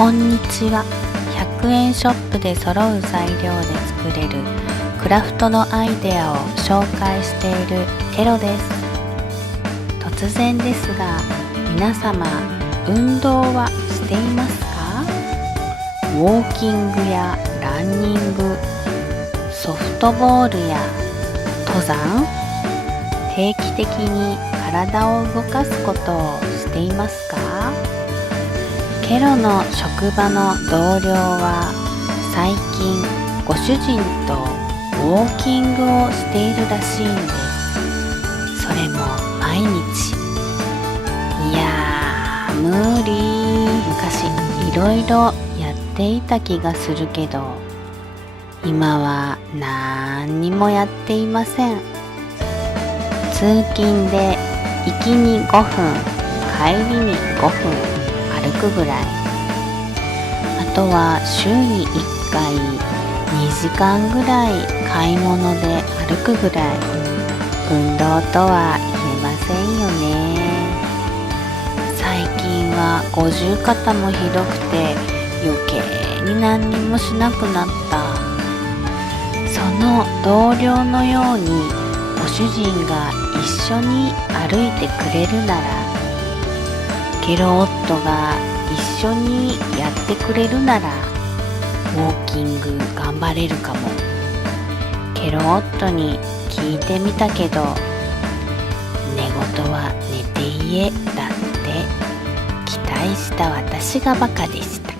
こんにちは。100円ショップで揃う材料で作れるクラフトのアイデアを紹介しているケロです。突然ですが、皆様運動はしていますか？ウォーキングやランニング、ソフトボールや登山、定期的に体を動かすことをしていますか？ケロの職場の同僚は最近ご主人とウォーキングをしているらしいんです。それも毎日。いやー無理。昔いろいろやっていた気がするけど、今は何にもやっていません。通勤で行きに5分、帰りに5分歩くぐらい。あとは週に1回2時間ぐらい買い物で歩くぐらい。運動とは言えませんよね。最近は五十肩もひどくて余計に何にもしなくなった。その同僚のようにご主人が一緒に歩いてくれるなら、ケロ夫が一緒にやってくれるなら、ウォーキング頑張れるかも。ケロ夫に聞いてみたけど、寝言は寝て言えだって。期待した私がバカでした。